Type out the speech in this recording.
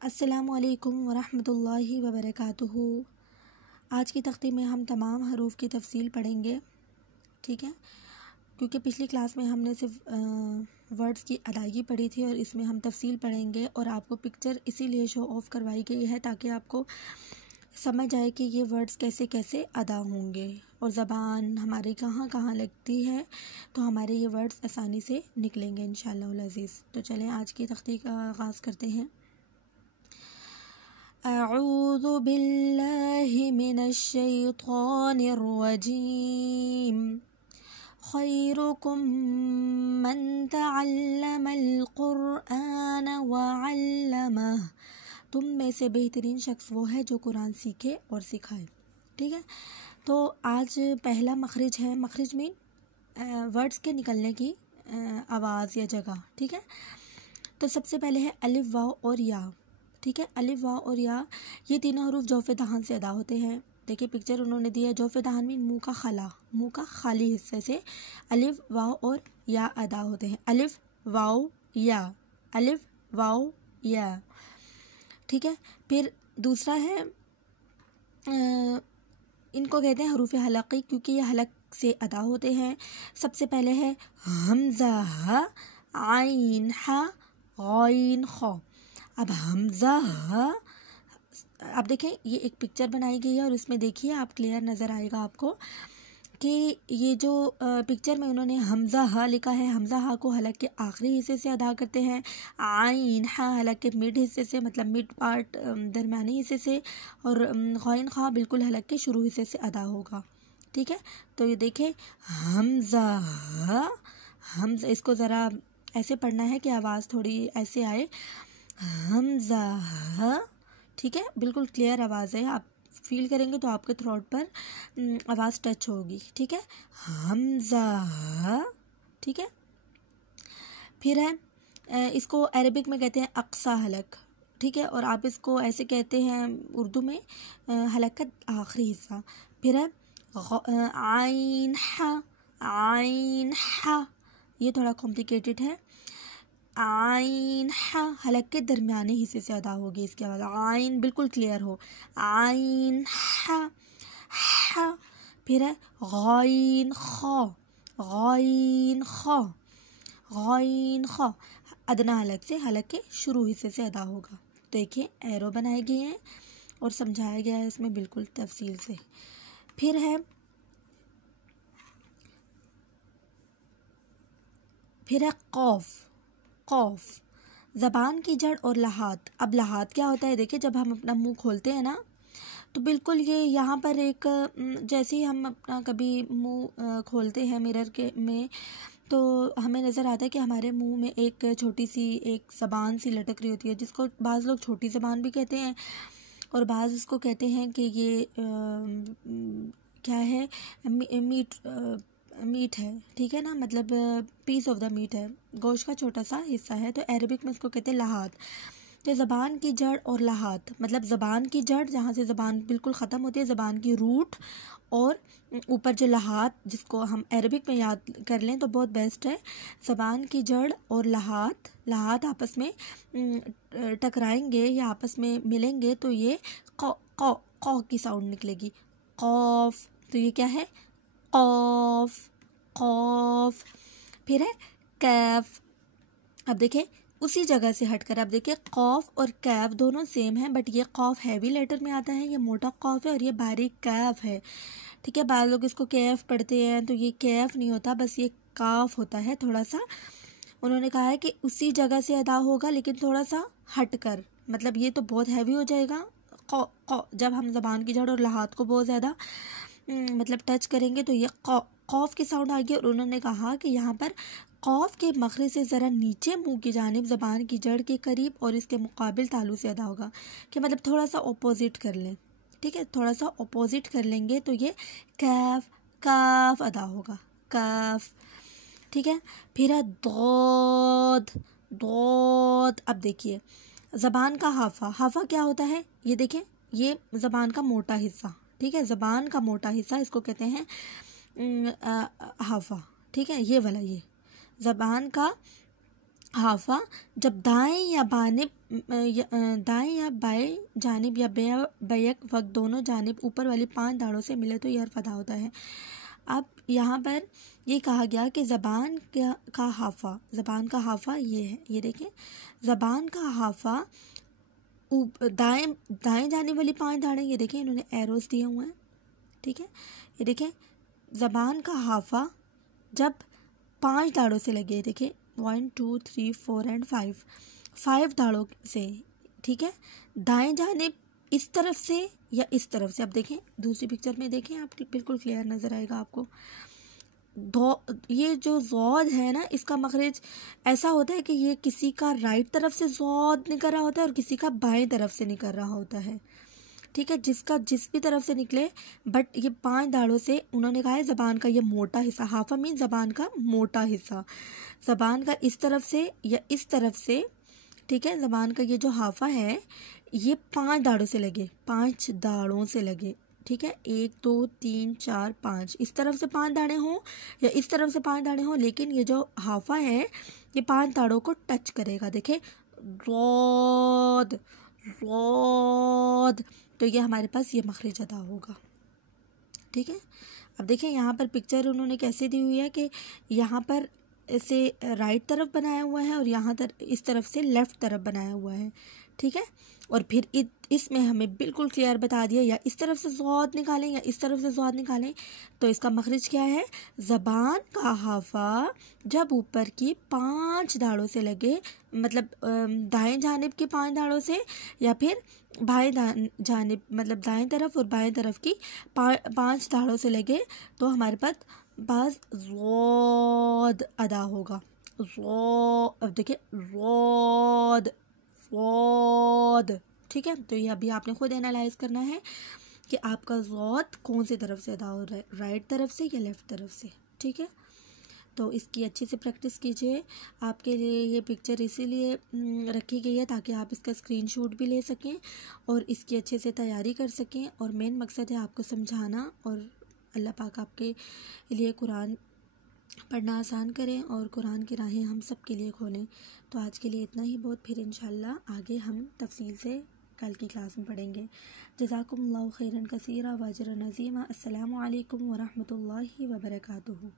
अस्सलामुअलैकुम वरहमतुल्लाहि वबरकातुहू। आज की तख्ती में हम तमाम हरूफ की तफसील पढ़ेंगे, ठीक है। क्योंकि पिछली क्लास में हमने सिर्फ वर्ड्स की अदायगी पढ़ी थी और इसमें हम तफसील पढ़ेंगे और आपको पिक्चर इसीलिए शो ऑफ करवाई गई है ताकि आपको समझ आए कि ये वर्ड्स कैसे कैसे अदा होंगे और ज़बान हमारी कहाँ कहाँ लगती है, तो हमारे ये वर्ड्स आसानी से निकलेंगे इंशाअल्लाह अज़ीज़। तो चलें आज की तख्ती का आगाज़ करते हैं। अऊज़ु बिल्लाहि मिनश्शैतानिर रजीम। खैरुकुम मन तअल्लमल कुरआन व अल्लमह। तुम में से बेहतरीन शख्स वो है जो कुरान सीखे और सिखाए, ठीक है। तो आज पहला मखरिज है, मखरिज में वर्ड्स के निकलने की आवाज़ या जगह, ठीक है। तो सबसे पहले है अलिफ वाव और या, ठीक है। अलिफ वाव और या ये तीनों हरूफ जौफ़े दहान से अदा होते हैं। देखिए पिक्चर उन्होंने दिया, जौफ़े दहान में मुंह का खला, मुंह का खाली हिस्से से अलिफ वाव और या अदा होते हैं। अलिफ वाव या, अलिफ वाव या, ठीक है। फिर दूसरा है इनको कहते हैं हरूफ हलक़ी क्योंकि ये हलक से अदा होते हैं। सबसे पहले है हमज़ा हा, आइन हा, गौइन खौ। अब हमज़ा हा, अब देखें ये एक पिक्चर बनाई गई है और इसमें देखिए आप क्लियर नज़र आएगा आपको कि ये जो पिक्चर में उन्होंने हमज़ा हा लिखा है, हमज़ा हा को हलक के आखिरी हिस्से से अदा करते हैं। आइन हा हलक के मिड हिस्से से, मतलब मिड पार्ट दरमियानी हिस्से से, और गौइन खा बिल्कुल हलक के शुरू हिस्से से अदा होगा, ठीक है। तो ये देखें हमज़ा हा, हमज़ा, इसको ज़रा ऐसे पढ़ना है कि आवाज़ थोड़ी ऐसे आए, हमज़ा हा, ठीक है। बिल्कुल क्लियर आवाज़ है, आप फील करेंगे तो आपके थ्रोट पर आवाज़ टच होगी, ठीक है। हमज़ा हा, ठीक है। फिर है इसको अरबिक में कहते हैं अक्सा हलक, ठीक है, और आप इसको ऐसे कहते हैं उर्दू में हलक का आखिरी हिस्सा। फिर है आइन हा, आइन हा, ये थोड़ा कॉम्प्लिकेटेड है। आइन हा हलक के दरमियाने हिस्से से अदा होगी इसकी आवाज़, आइन बिल्कुल क्लियर हो, आइन हा, हा। फिर है गौइन खौ, गौइन खौ, गौइन खौ, अदना हलक से हलक के शुरू हिस्से से अदा होगा। देखिए एरो बनाए गए हैं और समझाया गया है इसमें बिल्कुल तफसील से। फिर है कौफ, कौफ, ज़बान की जड़ और लहात। अब लहात क्या होता है, देखिए जब हम अपना मुंह खोलते हैं ना तो बिल्कुल ये यहाँ पर एक जैसे ही हम अपना कभी मुंह खोलते हैं मिरर के में तो हमें नज़र आता है कि हमारे मुंह में एक छोटी सी एक ज़बान सी लटक रही होती है, जिसको बाज़ लोग छोटी ज़बान भी कहते हैं और बाज़ इसको कहते हैं कि ये क्या है, मीट है, ठीक है ना, मतलब पीस ऑफ द मीट है, गोश्त का छोटा सा हिस्सा है। तो अरबिक में इसको कहते हैं लहात। तो ज़बान की जड़ और लहात मतलब ज़बान की जड़ जहाँ से ज़बान बिल्कुल ख़त्म होती है, ज़बान की रूट, और ऊपर जो लहात जिसको हम अरबिक में याद कर लें तो बहुत बेस्ट है। ज़बान की जड़ और लहात, लहात आपस में टकराएंगे या आपस में मिलेंगे तो ये कौ कौ कौ की साउंड निकलेगी, कौफ। तो ये क्या है, कौफ, कौफ। फिर है कैफ। अब देखें उसी जगह से हटकर, अब देखिए कौफ और कैफ दोनों सेम हैं, बट ये कौफ हैवी लेटर में आता है, ये मोटा कौफ है, और ये बारीक कैफ है, ठीक है। बाद लोग इसको कैफ पढ़ते हैं तो ये कैफ नहीं होता, बस ये काफ होता है। थोड़ा सा उन्होंने कहा है कि उसी जगह से अदा होगा लेकिन थोड़ा सा हटकर, मतलब ये तो बहुत हैवी हो जाएगा कौ कौ, जब हम ज़बान की जड़ और लहात को बहुत ज़्यादा मतलब टच करेंगे तो ये कौफ की साउंड आ गई। और उन्होंने कहा कि यहाँ पर कौफ के मखरज से ज़रा नीचे मुंह की जानिब ज़बान की जड़ के करीब और इसके मुकाबिल तालु से अदा होगा, कि मतलब थोड़ा सा अपोजिट कर लें, ठीक है, थोड़ा सा अपोजिट कर लेंगे तो ये कैफ, काफ अदा होगा, काफ, ठीक है। फिर है दौद, दौद। अब देखिए ज़बान का हाफा, हाफा क्या होता है, ये देखें ये ज़बान का मोटा हिस्सा, ठीक है, ज़बान का मोटा हिस्सा इसको कहते हैं हाफा, ठीक है, ये वाला, ये ज़बान का हाफा जब दाएं या दाएं या बाएं जानिब या बैक वक्त दोनों जानिब ऊपर वाली 5 दाढ़ों से मिले तो यह हर्फ अदा होता है। अब यहाँ पर ये कहा गया कि ज़बान का हाफा ये है, ये देखें ज़बान का हाफा दाएं जाने वाली 5 दाढ़ें, ये देखें इन्होंने एरोस दिए हुए हैं, ठीक है। ये देखें ज़बान का हाफा जब 5 दाढ़ों से लगे, देखें 1 2 3 4 एंड 5 दाढ़ों से, ठीक है। दाएं जानिब इस तरफ से या इस तरफ से, अब देखें दूसरी पिक्चर में देखें आप, बिल्कुल क्लियर नज़र आएगा आपको। ये जो ज़ौद है ना, इसका मखरज ऐसा होता है कि ये किसी का राइट तरफ से ज़ौद निकल रहा होता है और किसी का बाएं तरफ से निकल रहा होता है, ठीक है। जिसका जिस भी तरफ से निकले, बट ये 5 दाढ़ों से उन्होंने कहा है ज़बान का ये मोटा हिस्सा, हाफा मीन ज़बान का मोटा हिस्सा, ज़बान का इस तरफ से या इस तरफ से, ठीक है। ज़बान का ये जो हाफा है ये 5 दाढ़ों से लगे, 5 दाढ़ों से लगे, ठीक है। 1 2 3 4 5 इस तरफ से 5 दाढ़ें हों या इस तरफ से 5 दाढ़ें हों, लेकिन ये जो हाफा है ये 5 दाढ़ों को टच करेगा। देखें रौद रौद, तो ये हमारे पास ये मखरज अदा होगा, ठीक है। अब देखें यहाँ पर पिक्चर उन्होंने कैसे दी हुई है कि यहाँ पर इसे राइट तरफ बनाया हुआ है और यहाँ इस तरफ से लेफ़्ट तरफ बनाया हुआ है, ठीक है। और फिर इसमें हमें बिल्कुल क्लियर बता दिया, या इस तरफ से ज़ौद निकालें या इस तरफ से ज़ौद निकालें, तो इसका मखरज क्या है, ज़बान का हाफा जब ऊपर की 5 दाढ़ों से लगे, मतलब दाएं जानिब की 5 दाढ़ों से या फिर बाएं जानिब, मतलब दाएं तरफ और बाएं तरफ की 5 दाढ़ों से लगे, तो हमारे पास ज़ौद अदा होगा। अब देखिए ज़ौद, ठीक है। तो ये अभी आपने खुद एनालाइज करना है कि आपका ज़ौद कौन सी तरफ से अदा हो रहा है, राइट तरफ से या लेफ़्ट तरफ से, ठीक है। तो इसकी अच्छे से प्रैक्टिस कीजिए। आपके लिए ये पिक्चर इसीलिए रखी गई है ताकि आप इसका स्क्रीनशॉट भी ले सकें और इसकी अच्छे से तैयारी कर सकें, और मेन मकसद है आपको समझाना, और अल्लाह पाक आपके लिए कुरान पढ़ना आसान करें और कुरान की राहें हम सब के लिए खोलें। तो आज के लिए इतना ही बहुत, फिर इंशाल्लाह आगे हम तफसील से कल की क्लास में पढ़ेंगे। जज़ाकुमुल्लाहु खैरन कसीरा व अजरन अज़ीमा। अस्सलामु अलैकुम व रहमतुल्लाहि व बरकातुहू।